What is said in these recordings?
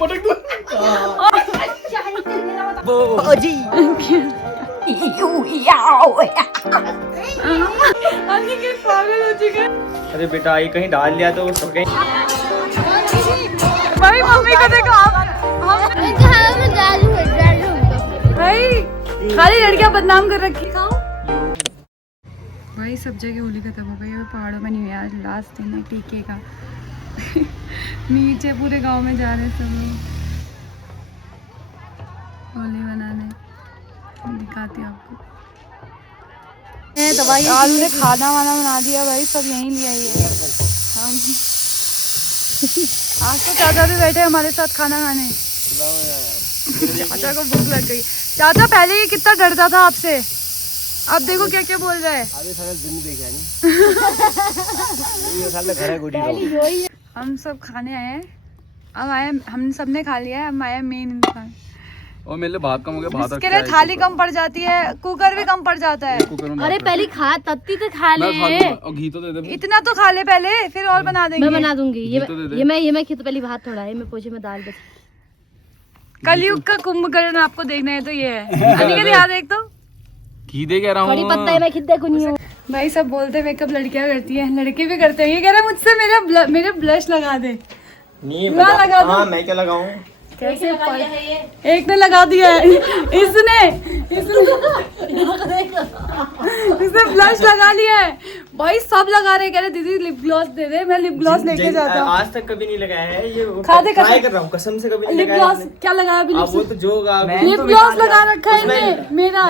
पटक दो। जी पागल हो चुके। अरे बेटा ये कहीं डाल लिया तो सब कहीं। भाई मम्मी को देखो आप। भाई खाली लड़कियां बदनाम कर रखी। खाओ भाई, सब जगह होली खत्म हो गई है, पहाड़ों में नहीं हुआ। आज लास्ट दिन है टीके का। नीचे पूरे गांव में जा रहे हैं सब लोग होली मनाने। दिखाती हूँ आपको। दवाई आज ने खाना वाना बना दिया भाई, सब यहीं ले आई है। आज तो चाचा भी बैठे हमारे साथ खाना खाने। चाचा को भूख लग गई। चाचा पहले ही कितना डरता था आपसे, अब देखो क्या क्या बोल रहा है। हम सब खाने आए हैं, अब आए हम सब ने खा लिया है। हम आए मेन इंसान। और मेरे लिए भात कम हो गया। भात इसके लिए थाली कम पड़ जाती है, कुकर भी कम पड़ जाता है। अरे पहले खा, तत्ती तो खा ले। और घी तो दे दे। इतना तो खा ले पहले, फिर और बना देंगे। मैं बना दूंगी। घी तो दे दे। ये मैं खीर पहले भात थोड़ा है, मैं पोछे में दाल बची। कलयुग का कुंभकर्ण आपको देखना है तो ये है। अभी के याद एक तो घी दे कह रहा बड़ी हूँ। पत्ता है, मैं खिद्दे को नहीं हूँ। भाई सब बोलते मेकअप लड़कियां करती हैं, लड़के भी करते हैं। ये कह रहा है मुझसे मेरे ब्लश लगा दे। नहीं ना लगा दो। हाँ मैं क्या लगाऊं? कैसे एक ने लगा दिया है। इसने ब्लश लगा लिया है भाई, सब लगा रहे। कह रहे दीदी लिप ग्लॉस दे दे, मैं लिप ग्लॉस लेके जाता हूँ। आज तक कभी नहीं लगाया है ये। खाते ट्राई कर रहा हूँ कसम से, कभी नहीं लिप लगाया। ग्लॉस क्या लगाया अभी? वो तो जो लिप ग्लॉस लगा रखा है इन्हें मेरा।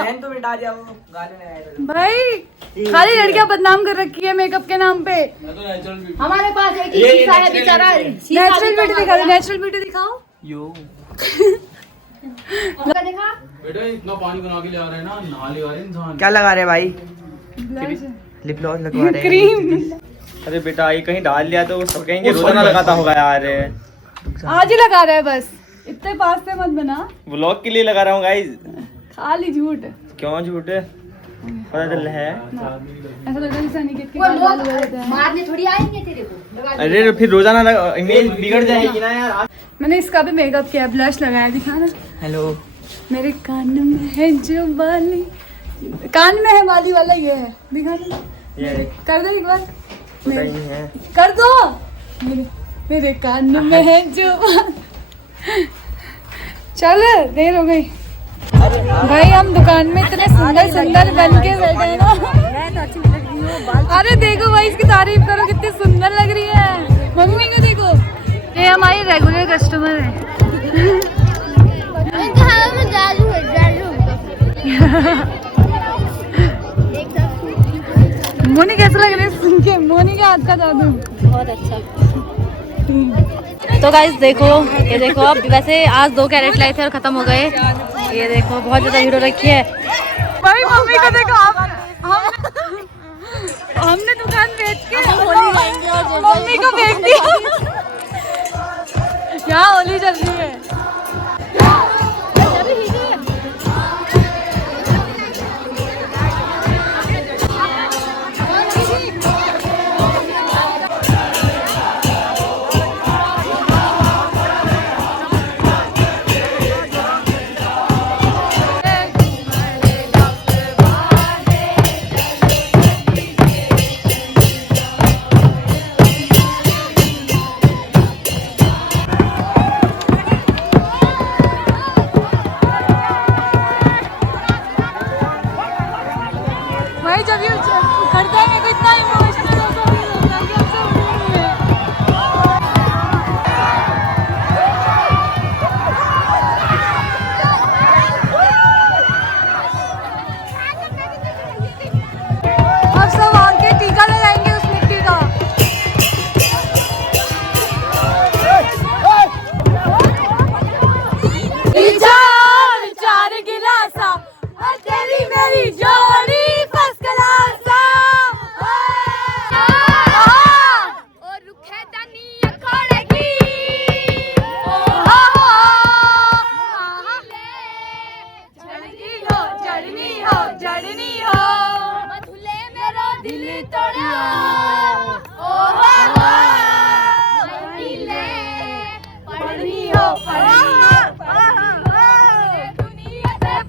भाई खाली लड़कियां बदनाम कर रखी है मेकअप के नाम पे। हमारे पास एक ही शीशा है बेचारा। नेचुरल ब्यूटी दिखाओ, नेचुरल ब्यूटी दिखाओ। बेटा इतना पानी बना के ले आ रहे हैं ना, नहा ले आ रहे हैं इंसान। क्या लगा रहे भाई? लिप ग्लॉस लगवा रहे हैं। क्रीम। अरे बेटा ये कहीं डाल लिया तो सब कहेंगे रोजाना लगाता होगा यार। आज ही लगा रहा है बस, इतने पास से मत बना। व्लॉग के लिए लगा रहा हूँ गाइस। खाली झूठ। क्यों झूठ? पता चल रहा है। ऐसा लगता है जैसे अनिकेत के बाल बाल हो जाते हैं। मारने थोड़ी आएंगे तेरे को। अरे फिर रोजाना इमेज बिगड़ जाएगी ना यार। मैंने इसका भी मेकअप किया, ब्लश लगाया, दिखा ना। हेलो। मेरे कान में है जो बाली, कान में है बाली वाला ये है, दिखा ना। ये कर दो एक बार। नहीं है। कर दो। मेरे कान में है जो चल देर हो गई भाई। हम दुकान में इतने सुंदर सुंदर बन के बैठे हैं ना। अरे देखो भाई, इसकी तारीफ करो, कितनी सुंदर लग रही है। मम्मी को देखो, ये हमारी रेगुलर कस्टमर है। मोनी कैसा लग रहा है सुन के? मोनी के हाथ का जादू बहुत अच्छा। तो गाइस देखो, ये देखो अब वैसे आज 2 कैरेट लाए थे और खत्म हो गए। ये देखो बहुत ज्यादा हीरो रखी है भाई। मम्मी को देखो आप। हमने दुकान बेच के मम्मी को बेच दिया। यहाँ होली चल रही है।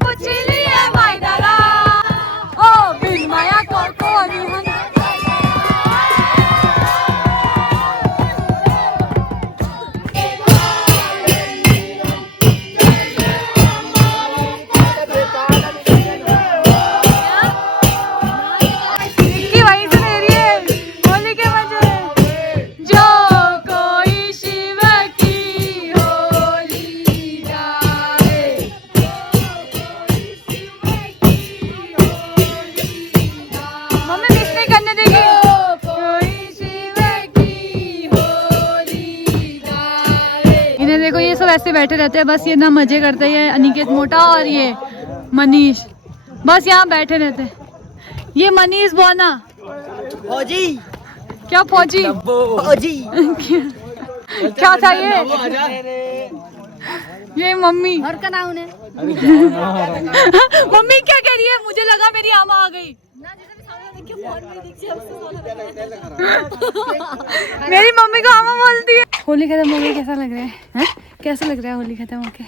पूछ लिए मायदारा ओ बिन माया को देखो ये सब ऐसे बैठे रहते हैं, बस ये ना मजे करते हैं। अनिकेत मोटा और ये मनीष बस यहाँ बैठे रहते हैं। ये मनीष बोना फौजी क्या फौजी फौजी क्या था ये मम्मी और का नाम है मम्मी क्या कह रही है? मुझे लगा मेरी आमा आ गई। मेरी मम्मी को आमा बोलती है। होली खत्म हो गई, कैसा लग रहा है? कैसा लग रहा है होली खत्म होके?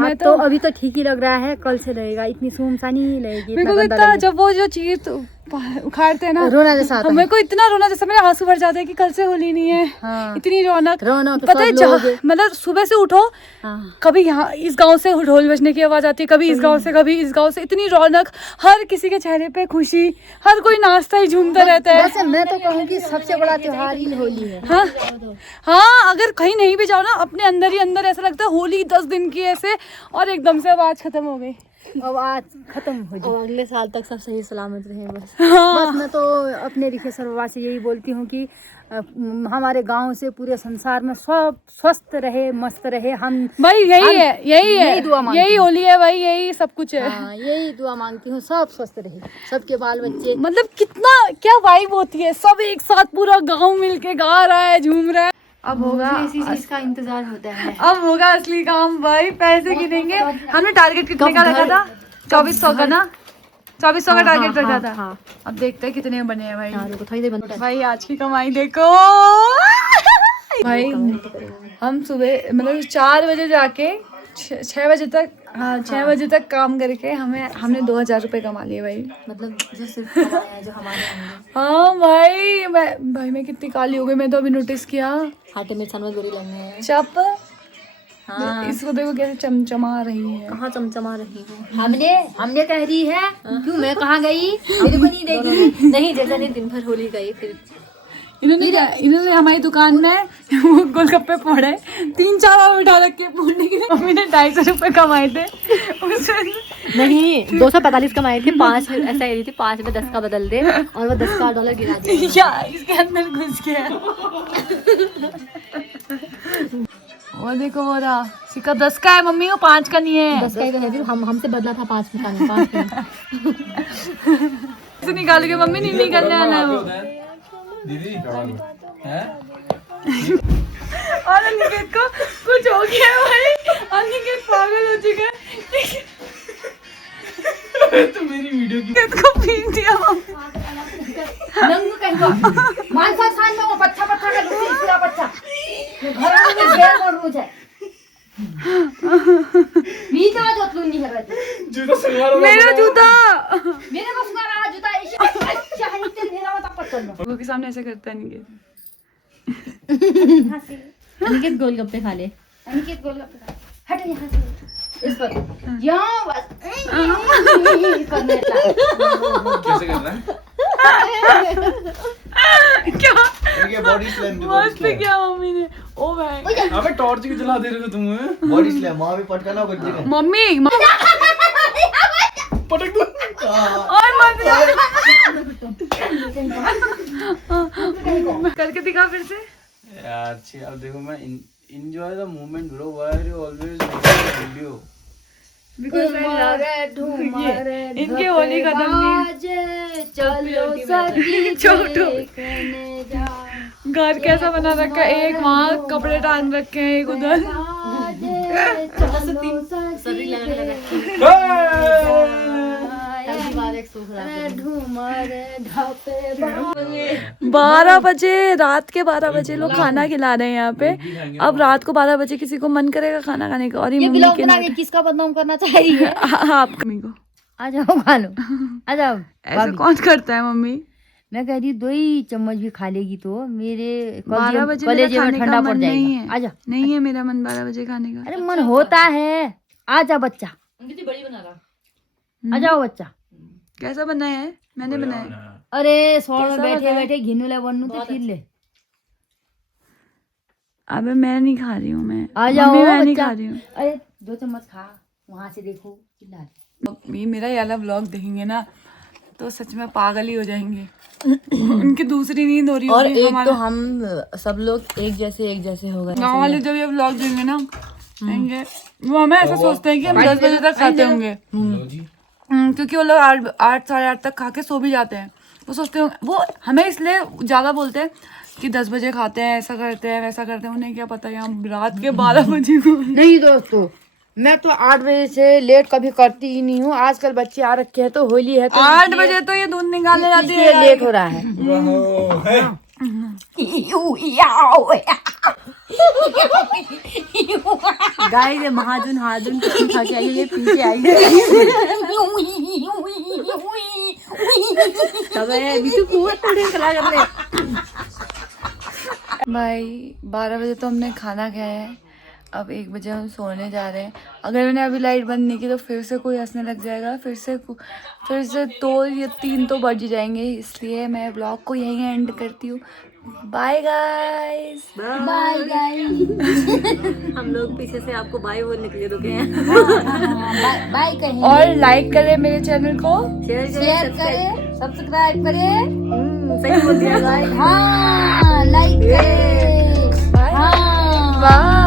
मैं तो अभी तो ठीक ही लग रहा है, कल से लगेगा, इतनी सुनसानी नहीं लगेगी। मेरे को इतना जब वो जो चीज उखाड़ते हैं ना रोना जैसा आता है। मेरे को इतना रोना जैसा, मेरे आंसू भर जाते हैं कि कल से होली नहीं है। हाँ। इतनी रौनक पता है मतलब सुबह से उठो कभी यहाँ इस गांव से ढोल बजने की आवाज आती है, कभी इस गांव से कभी इस गांव से। इतनी रौनक, हर किसी के चेहरे पे खुशी, हर कोई नाचता ही झूमता रहता है। वैसे मैं तो कहूँगी सबसे बड़ा त्योहार ही होली है। हाँ हाँ, अगर कहीं नहीं भी जाओ ना, अपने अंदर ही अंदर ऐसा लगता है होली 10 दिन की ऐसे, और एकदम से अब आज खत्म हो गई। अब आज खत्म हो जाए, अगले साल तक सब सही सलामत रहे बस। हाँ। बस मैं तो अपने रिखेश्वर बाबा से यही बोलती हूँ कि हमारे गांव से पूरे संसार में सब स्वस्थ रहे, मस्त रहे। हम भाई यही दुआ मांगती यही होली है भाई, यही सब कुछ है। हाँ, यही दुआ मांगती हूँ, सब स्वस्थ रहे, सबके बाल बच्चे। मतलब कितना क्या वाइब होती है, सब एक साथ पूरा गांव मिलके गा रहा है, झूम रहा है। अब होगा इसी चीज का इंतजार होता है। अब होगा असली काम भाई, पैसे गिनेंगे। हमने टारगेट कितने का रखा था? 2400 का ना, 2400 का टारगेट रखा था। अब देखते हैं कितने बने हैं भाई। थोड़ी देर बनता है भाई आज की कमाई देखो भाई। हम सुबह मतलब 4 बजे जाके 6 बजे तक, हाँ 6 बजे तक काम करके हमने 2000 रुपये कमा लिए भाई। मतलब जो सिर्फ कमाया है, जो हमारे होंगे। हाँ भाई मैं कितनी काली हो गई, मैं तो अभी नोटिस किया। हाथे में छनवत गोरी लगने हैं। चप हाँ। इसको देखो कैसे चमचमा रही है। कहाँ चमचमा रही हूँ? हमने कह रही है क्यों? मैं कहाँ गई? मेरे को नहीं देगी। नहीं जैसा नहीं, दिन भर होली गई। फिर इन्होंने हमारी दुकान में वो गोलगप्पे फोड़े, 3-4 बार उठा रखे फोड़ने के लिए। मम्मी ने 250 रुपये कमाए थे नहीं, 245 कमाए थे। 5 ऐसा कह रही थी, 5 में 10 का बदल दे, और वो 10 का $1 गिरा दिया। या इसके अंदर घुस गया। वो देखो वो रहा सिक्का 10 का है मम्मी, वो 5 का नहीं है। 10 का ही तो है। फिर हमसे बदला था 5 में, 5 में। इसे निकाल के मम्मी नहीं करने वाला है वो। दीदी है और अनिकेत को कुछ हो गया है भाई, अनिकेत पागल हो चुका है। तो मेरी वीडियो की को पीट दिया नंगू कहीं को मानसा खान में वो पत्थर का दूसरी पूरा पत्थर घर में जेल और रोज है। बीच में जो तुम नहीं है जूता सुनवा मेरा जूता, मेरे को सुना रहा जूता इसे चाहते मेरा मत पत्थर लो। लोगों के सामने ऐसे करता है अनिकेत। अनिकेत गोलगप्पे खा ले। अनिकेत गोलगप्पे हट यहाँ से, इस पर यहाँ बस करने लगा। कैसे कर रहा है? क्या बॉडी स्लैम मस्त किया मम्मी ने। ओ भाई अबे टॉर्च क्यों जला दे रहे हो तुम? बॉडी स्लैम वहां पे पटका ना बच जाएगा। मम्मी पटक दो। और मत करके दिखा फिर से यार अच्छी। अब देखो मैं enjoy the moment bro, why are you always making video? इनके होली खत्म नहीं। चलो सखी छोटू देखने जा। घर कैसा बना रखा है, एक वहाँ कपड़े टांग रखे हैं, एक उधर। सभी लगाने लगा। 12 बजे, रात के 12 बजे लोग खाना खिला रहे हैं यहाँ पे। अब रात को 12 बजे किसी को मन करेगा खाना खाने का। और ये ब्लॉग बना के किसका बदनाम करना चाह रही है? आप मम्मी को आ जाओ खा लो, आ जाओ। ऐसा कौन करता है मम्मी? मैं कह रही 2 ही चम्मच भी खा लेगी तो मेरे 12 बजे कलेजे में खाने का ठंडा पड़ मन नहीं जाएगा। है। आजा, नहीं है मेरा मन 12 बजे खाने का। अरे मन होता है, आजा बच्चा, आ जाओ बच्चा। कैसा बनाया है? मैंने बनाया। अरे सौर में बैठे बैठे घिनुले बनू तो फिर ले। अबे मैं नहीं खा रही हूँ। मैं आ जाओ मम्मी, मैं नहीं बच्चा। खा रही हूँ। अरे 2 चम्मच खा, वहां से देखो चिल्ला रही। मम्मी मेरा ये वाला व्लॉग देखेंगे ना तो सच में पागल ही हो जाएंगे। उनकी दूसरी नींद हो रही और होगी। एक तो हम सब लोग एक जैसे हो गए। गाँव वाले जब ये व्लॉग देंगे ना आएंगे, वो हमें ऐसा सोचते हैं कि हम 10 बजे तक खाते होंगे। क्योंकि वो लोग 8 साढ़े 8 तक खा के सो भी जाते हैं। वो सोचते हैं, वो हमें इसलिए ज्यादा बोलते हैं कि 10 बजे खाते हैं, ऐसा करते हैं वैसा करते हैं। उन्हें क्या पता है हम रात के 12 बजे को। नहीं दोस्तों, मैं तो 8 बजे से लेट कभी करती ही नहीं हूँ। आजकल बच्चे आ रखे हैं तो होली है तो 8 बजे तो ये दूध निकालने जाती है। लेट हो रहा है। गाइस ये महाजन हाजन कुछ खा के आई, ये पीछे आई भाई 12 बजे तो हमने खाना खाया है। अब 1 बजे हम सोने जा रहे हैं। अगर मैंने अभी लाइट बंद नहीं की तो फिर से कोई हंसने लग जाएगा। फिर से 2 या 3 तो बज जाएंगे। इसलिए मैं ब्लॉग को यहीं एंड करती हूँ। Bye guys. Bye guys. हम लोग पीछे से आपको बाय बोलने के लिए रुके हैं। बाय कहें और लाइक करें मेरे चैनल को, शेयर करें, सब्सक्राइब करें। सही बोल दिया। हाँ लाइक करें। हाँ बाय।